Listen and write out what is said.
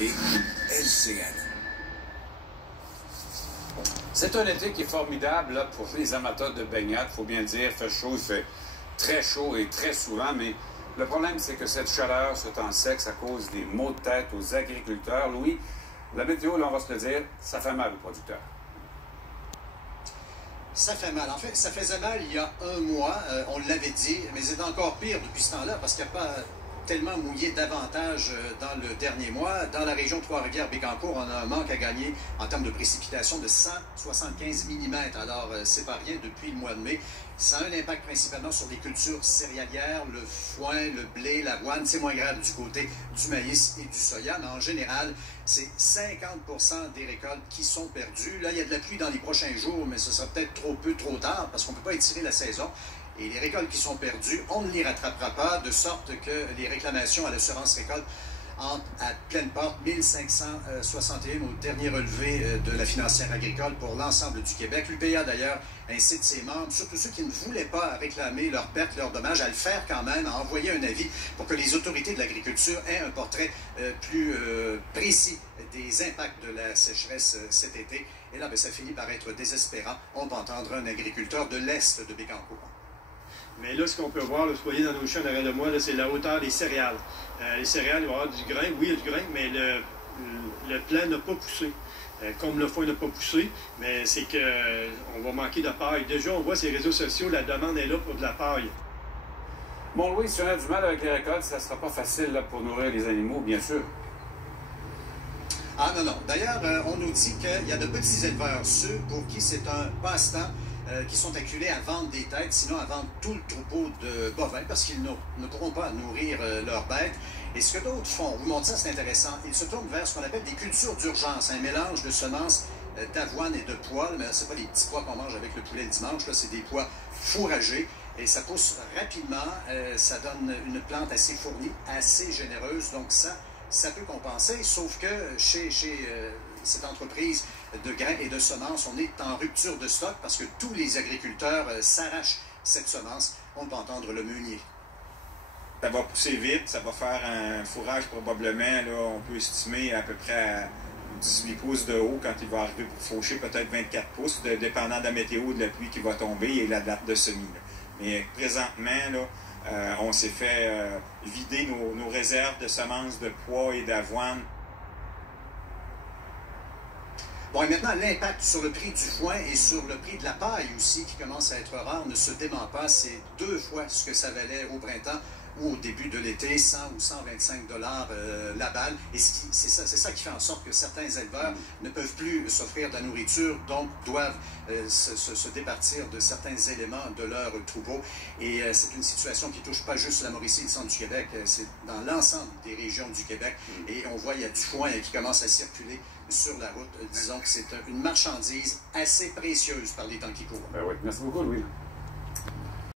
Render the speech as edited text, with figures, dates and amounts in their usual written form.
et LCN. C'est un été qui est formidable là, pour les amateurs de baignade, il faut bien dire. Il fait chaud, il fait très chaud et très souvent, mais le problème, c'est que cette chaleur, ce temps sec, ça cause des maux de tête aux agriculteurs. Louis, la météo, là, on va se le dire, ça fait mal aux producteurs. Ça fait mal. En fait, ça faisait mal il y a un mois, on l'avait dit, mais c'est encore pire depuis ce temps-là parce qu'il n'y a pas tellement mouillé davantage dans le dernier mois. Dans la région de Trois-Rivières-Bécancour, on a un manque à gagner en termes de précipitation de 175 mm. Alors, c'est pas rien depuis le mois de mai. Ça a un impact principalement sur les cultures céréalières, le foin, le blé, l'avoine. C'est moins grave du côté du maïs et du soya, mais en général, c'est 50% des récoltes qui sont perdues. Là, il y a de la pluie dans les prochains jours, mais ce sera peut-être trop peu, trop tard, parce qu'on ne peut pas étirer la saison. Et les récoltes qui sont perdues, on ne les rattrapera pas, de sorte que les réclamations à l'assurance récolte entrent à pleine porte, 1561 au dernier relevé de la financière agricole pour l'ensemble du Québec. L'UPA, d'ailleurs, incite ses membres, surtout ceux qui ne voulaient pas réclamer leurs pertes, leurs dommages, à le faire quand même, à envoyer un avis pour que les autorités de l'agriculture aient un portrait plus précis des impacts de la sécheresse cet été. Et là, ça finit par être désespérant. On peut entendre un agriculteur de l'Est de Bécancour. Mais là, ce qu'on peut voir, là, vous voyez dans nos champs en arrière de moi, c'est la hauteur des céréales. Les céréales, il va y avoir du grain, oui, il y a du grain, mais le plant n'a pas poussé. Comme le foin n'a pas poussé, mais c'est qu'on va manquer de paille. Déjà, on voit sur les réseaux sociaux, la demande est là pour de la paille. Bon, Louis, si on a du mal avec les récoltes, ça ne sera pas facile là, pour nourrir les animaux, bien sûr. Ah non, non. D'ailleurs, on nous dit qu'il y a de petits éleveurs, ceux pour qui c'est un passe-temps, qui sont acculés à vendre des têtes, sinon à vendre tout le troupeau de bovins, parce qu'ils ne pourront pas nourrir leurs bêtes. Et ce que d'autres font, vous montrez ça, c'est intéressant, ils se tournent vers ce qu'on appelle des cultures d'urgence, un mélange de semences d'avoine et de pois, mais c'est pas les petits pois qu'on mange avec le poulet le dimanche, là, c'est des pois fourragés, et ça pousse rapidement, ça donne une plante assez fournie, assez généreuse, donc ça peut compenser, sauf que chez cette entreprise de grains et de semences, on est en rupture de stock parce que tous les agriculteurs s'arrachent cette semence. On peut entendre le meunier. Ça va pousser vite, ça va faire un fourrage probablement, là, on peut estimer à peu près à 18 pouces de haut quand il va arriver pour faucher peut-être 24 pouces, dépendant de la météo, de la pluie qui va tomber et la date de semis. Là. Mais présentement, là, on s'est fait vider nos réserves de semences de pois et d'avoine. Bon, et maintenant, l'impact sur le prix du foin et sur le prix de la paille aussi, qui commence à être rare, ne se dément pas. C'est 2 fois ce que ça valait au printemps ou au début de l'été, 100 ou 125 $ la balle. Et c'est ça qui fait en sorte que certains éleveurs ne peuvent plus s'offrir de la nourriture, donc doivent se départir de certains éléments de leur troupeau. Et c'est une situation qui touche pas juste la Mauricie et le centre du Québec, c'est dans l'ensemble des régions du Québec. Et on voit, il y a du foin qui commence à circuler sur la route. Disons que c'est une marchandise assez précieuse par les temps qui courent. Ben oui. Merci beaucoup, Louis.